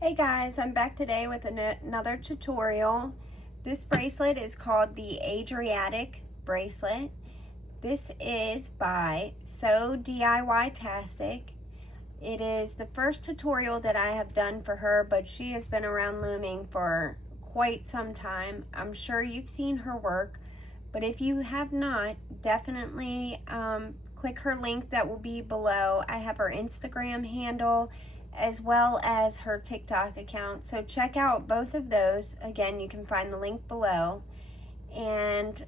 Hey guys, I'm back today with another tutorial. This bracelet is called the Adriatic Bracelet. This is by SoDIYTASTIC. It is the first tutorial that I have done for her, but she has been around looming for quite some time. I'm sure you've seen her work, but if you have not, definitely click her link that will be below. I have her Instagram handle as well as her TikTok account. So check out both of those. Again, you can find the link below. And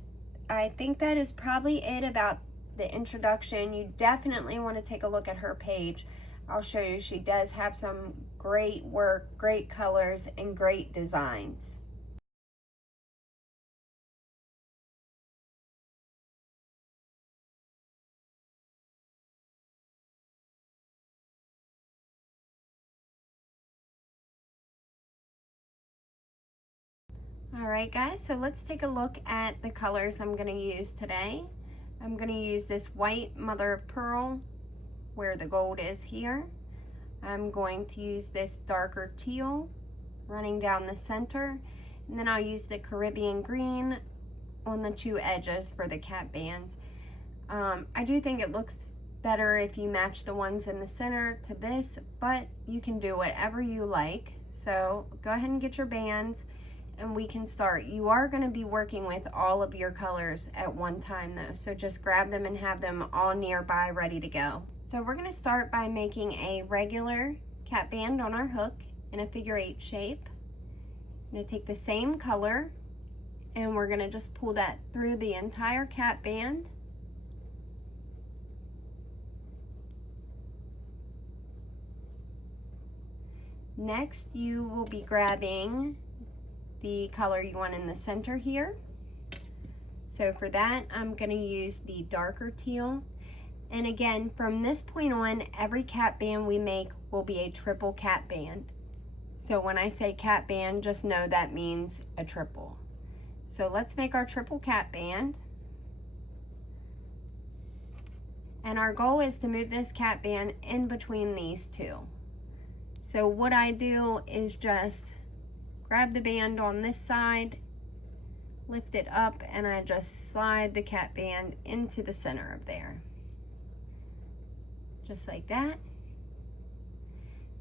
I think that is probably it about the introduction. You definitely want to take a look at her page. I'll show you, she does have some great work, great colors, and great designs. Alright guys, so let's take a look at the colors I'm going to use today. I'm going to use this white mother of pearl where the gold is here. I'm going to use this darker teal running down the center, and then I'll use the Caribbean green on the two edges for the cap bands. I do think it looks better if you match the ones in the center to this, but you can do whatever you like. So go ahead and get your bands and we can start. You are going to be working with all of your colors at one time though, so just grab them and have them all nearby ready to go. So we're going to start by making a regular cap band on our hook in a figure 8 shape. I'm going to take the same color and we're going to just pull that through the entire cap band. Next, you will be grabbing the color you want in the center here. So for that, I'm going to use the darker teal. And again, from this point on, every cap band we make will be a triple cap band. So when I say cap band, just know that means a triple. So let's make our triple cap band. And our goal is to move this cap band in between these two. So what I do is just grab the band on this side, lift it up, and I just slide the cap band into the center of there. Just like that.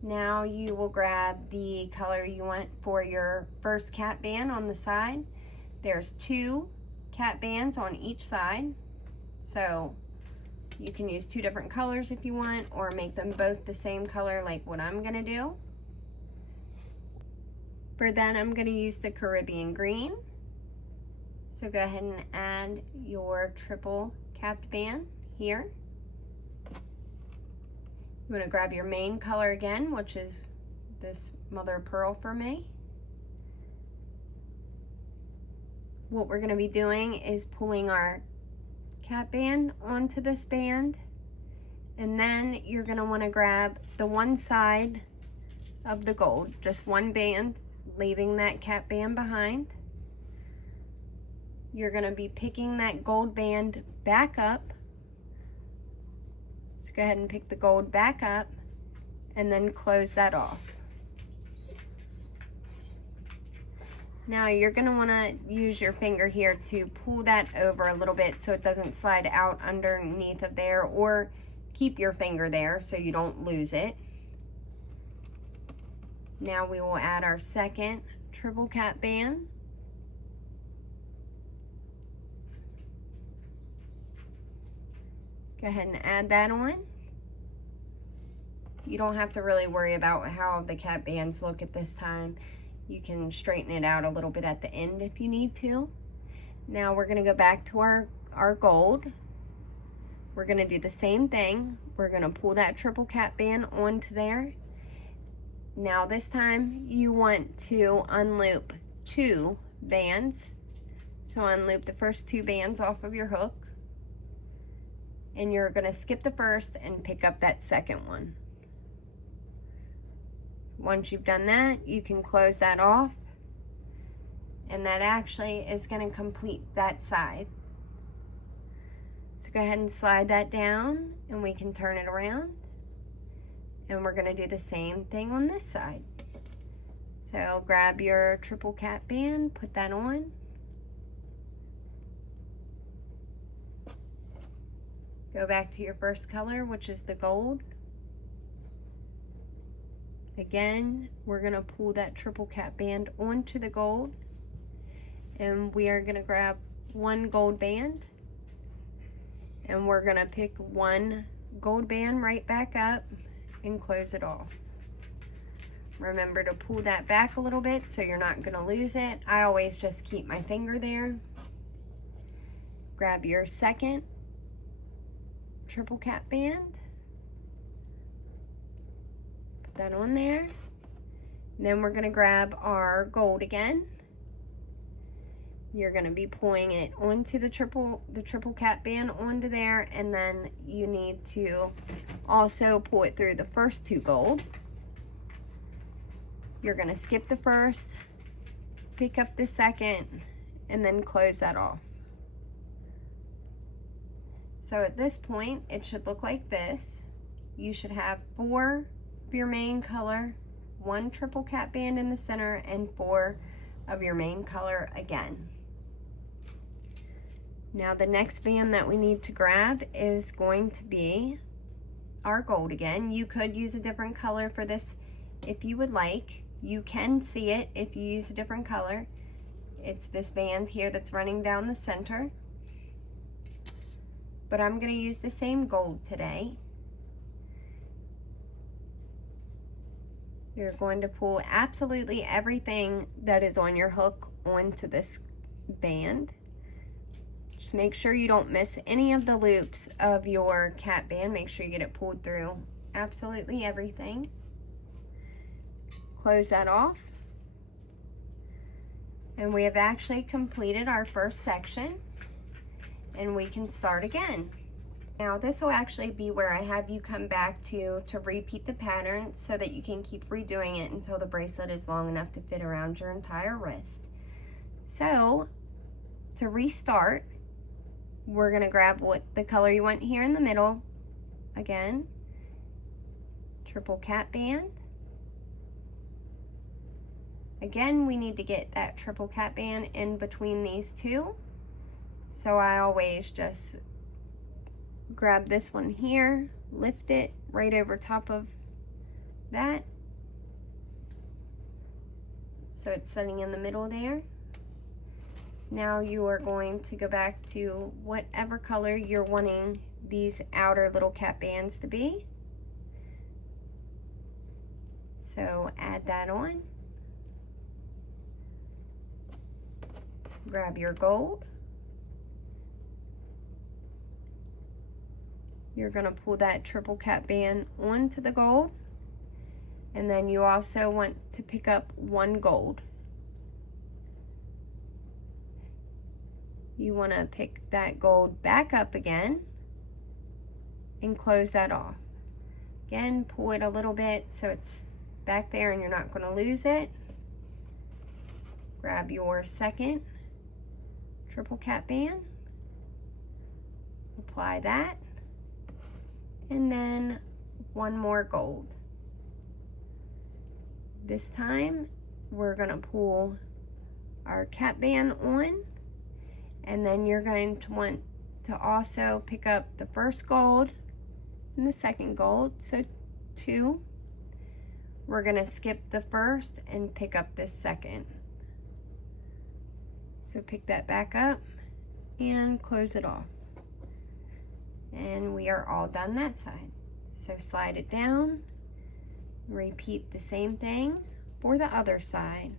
Now you will grab the color you want for your first cap band on the side. There's 2 cap bands on each side. So you can use 2 different colors if you want, or make them both the same color like what I'm gonna do. For that, I'm going to use the Caribbean green. So go ahead and add your triple capped band here. You want to grab your main color again, which is this mother of pearl for me. What we're going to be doing is pulling our cap band onto this band, and then you're going to want to grab the one side of the gold, just one band, leaving that cap band behind. You're going to be picking that gold band back up. So go ahead and pick the gold back up and then close that off. Now you're going to want to use your finger here to pull that over a little bit so it doesn't slide out underneath of there, or keep your finger there so you don't lose it. Now we will add our second triple cap band. Go ahead and add that on. You don't have to really worry about how the cap bands look at this time. You can straighten it out a little bit at the end if you need to. Now we're going to go back to our gold. We're going to do the same thing. We're going to pull that triple cap band onto there. Now this time you want to unloop 2 bands. So unloop the first 2 bands off of your hook. And you're going to skip the first and pick up that second one. Once you've done that, you can close that off. And that actually is going to complete that side. So go ahead and slide that down and we can turn it around. And we're going to do the same thing on this side. So grab your triple cap band, put that on. Go back to your first color, which is the gold. Again, we're going to pull that triple cap band onto the gold, and we are going to grab one gold band, and we're going to pick one gold band right back up and close it off. Remember to pull that back a little bit so you're not going to lose it. I always just keep my finger there. Grab your second triple cap band, put that on there, and then we're going to grab our gold again. You're going to be pulling it onto the triple cap band onto there, and then you need to also pull it through the first two gold. You're going to skip the first, pick up the second, and then close that off. So at this point, it should look like this. You should have 4 of your main color, 1 triple cap band in the center, and 4 of your main color again. Now the next band that we need to grab is going to be our gold again. You could use a different color for this if you would like. You can see it if you use a different color. It's this band here that's running down the center. But I'm going to use the same gold today. You're going to pull absolutely everything that is on your hook onto this band. Just make sure you don't miss any of the loops of your cap band. Make sure you get it pulled through absolutely everything. Close that off. And we have actually completed our first section, and we can start again. Now this will actually be where I have you come back to repeat the pattern so that you can keep redoing it until the bracelet is long enough to fit around your entire wrist. So to restart, we're going to grab the color you want here in the middle. Again, triple cap band. Again, we need to get that triple cap band in between these two. So I always just grab this one here, lift it right over top of that. So it's sitting in the middle there. Now you are going to go back to whatever color you're wanting these outer little cap bands to be. So add that on. Grab your gold. You're going to pull that triple cap band onto the gold, and then you also want to pick up 1 gold. You want to pick that gold back up again and close that off. Again, pull it a little bit so it's back there and you're not going to lose it. Grab your second triple cap band, apply that, and then 1 more gold. This time we're going to pull our cap band on, and then you're going to want to also pick up the first gold and the second gold, so 2. We're going to skip the first and pick up this second. So pick that back up and close it off. And we are all done that side. So slide it down, repeat the same thing for the other side.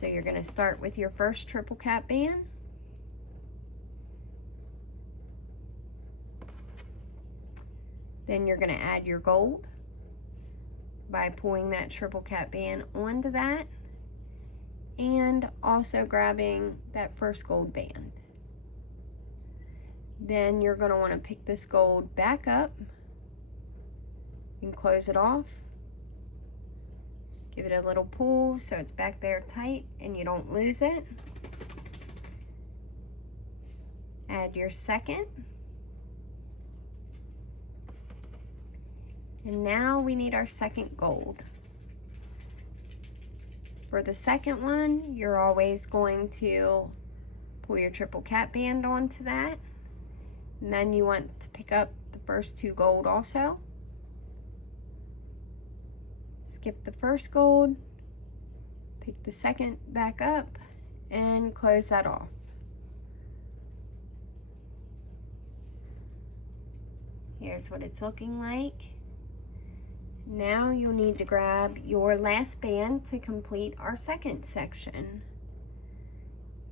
So you're going to start with your first triple cap band. Then you're going to add your gold by pulling that triple cap band onto that, and also grabbing that first gold band. Then you're going to want to pick this gold back up and close it off. Give it a little pull so it's back there tight and you don't lose it. Add your second. And now we need our second gold. For the second one, you're always going to pull your triple cap band onto that, and then you want to pick up the first 2 gold also. Skip the first gold, pick the second back up, and close that off. Here's what it's looking like. Now you'll need to grab your last band to complete our second section.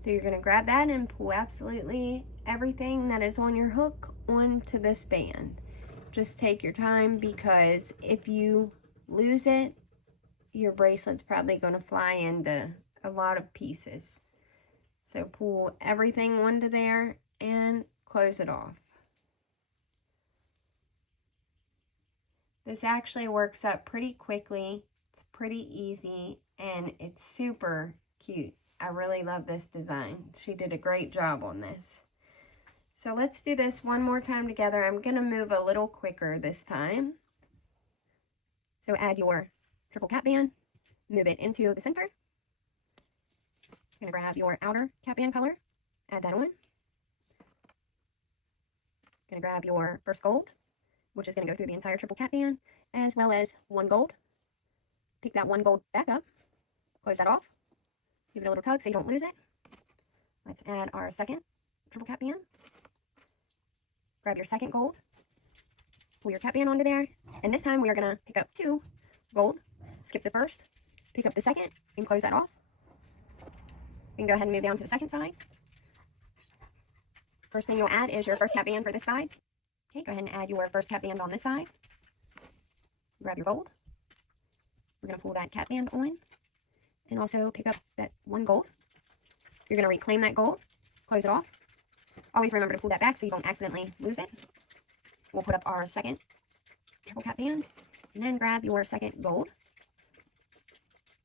So you're going to grab that and pull absolutely everything that is on your hook onto this band. Just take your time, because if you lose it, your bracelet's probably going to fly into a lot of pieces. So pull everything onto there and close it off. This actually works up pretty quickly. It's pretty easy, and it's super cute. I really love this design. She did a great job on this. So let's do this one more time together. I'm going to move a little quicker this time. So add your triple cap band, move it into the center. Going to grab your outer cap band color, add that on. Going to grab your first gold, which is going to go through the entire triple cap band, as well as 1 gold. Pick that 1 gold back up, close that off, give it a little tug so you don't lose it. Let's add our second triple cap band. Grab your second gold, pull your cap band onto there, and this time we are going to pick up 2 gold, skip the first, pick up the second, and close that off. We can go ahead and move down to the second side. First thing you'll add is your first cap band for this side. Okay, go ahead and add your first cap band on this side. Grab your gold. We're going to pull that cap band on, and also pick up that 1 gold. You're going to reclaim that gold, close it off. Always remember to pull that back so you don't accidentally lose it. We'll put up our second triple cap band, and then grab your second gold.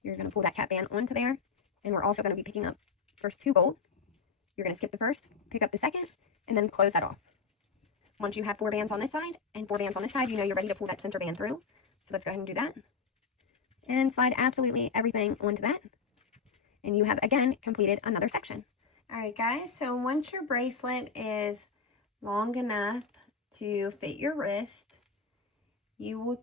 You're going to pull that cap band onto there, and we're also going to be picking up first 2 gold. You're going to skip the first, pick up the second, and then close that off. Once you have 4 bands on this side and 4 bands on this side, you know you're ready to pull that center band through. So let's go ahead and do that. And slide absolutely everything onto that. And you have, again, completed another section. Alright guys, so once your bracelet is long enough to fit your wrist, you'll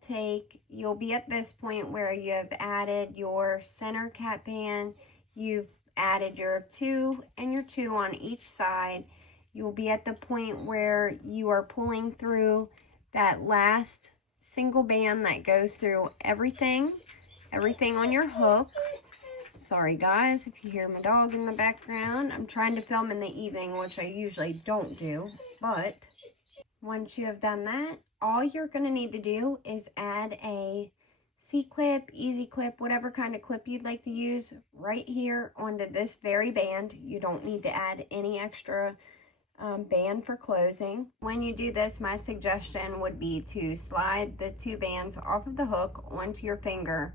be at this point where you have added your center cap band, you've added your 2 and your 2 on each side. You'll be at the point where you are pulling through that last single band that goes through everything on your hook. Sorry guys if you hear my dog in the background. I'm trying to film in the evening, which I usually don't do, but once you have done that, all you're going to need to do is add a C-clip, easy clip, whatever kind of clip you'd like to use right here onto this very band. You don't need to add any extra band for closing. When you do this, my suggestion would be to slide the 2 bands off of the hook onto your finger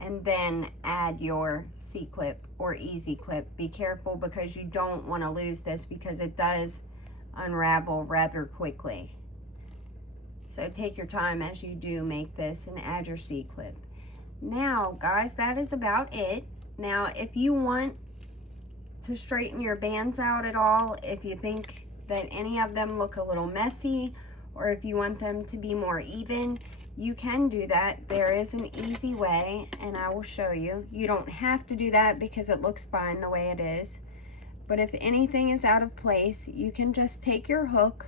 and then add your C-clip or easy clip. Be careful because you don't want to lose this because it does unravel rather quickly. So take your time as you do make this and add your C-clip. Now guys, that is about it. Now if you want to straighten your bands out at all, if you think that any of them look a little messy, or if you want them to be more even, you can do that. There is an easy way, and I will show you. You don't have to do that because it looks fine the way it is. But if anything is out of place, you can just take your hook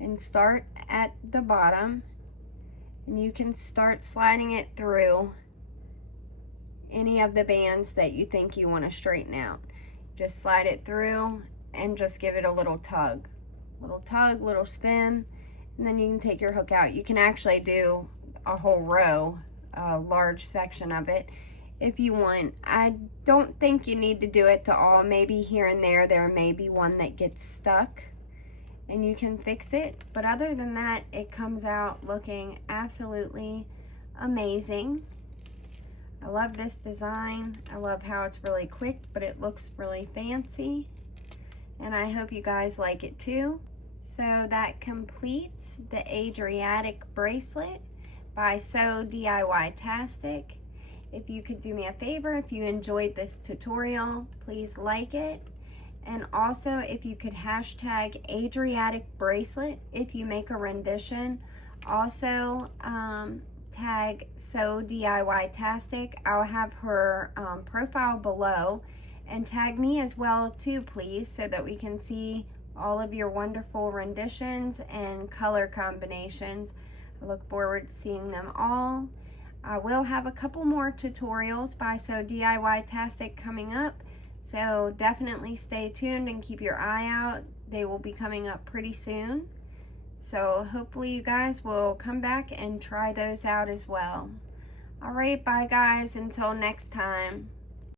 and start at the bottom, and you can start sliding it through any of the bands that you think you want to straighten out. Just slide it through and just give it a little tug, little spin, and then you can take your hook out. You can actually do a whole row, a large section of it if you want. I don't think you need to do it to all. Maybe here and there may be one that gets stuck and you can fix it, but other than that, it comes out looking absolutely amazing. I love this design. I love how it's really quick, but it looks really fancy. And I hope you guys like it too. So that completes the Adriatic Bracelet by SoDIYTASTIC. If you could do me a favor, if you enjoyed this tutorial, please like it. And also, if you could hashtag Adriatic Bracelet if you make a rendition. Also, tag SoDIYTASTIC. I'll have her profile below. And tag me as well too, please, so that we can see all of your wonderful renditions and color combinations. I look forward to seeing them all. I will have a couple more tutorials by SoDIYTASTIC coming up, so definitely stay tuned and keep your eye out. They will be coming up pretty soon. So hopefully you guys will come back and try those out as well. Alright, bye guys, until next time.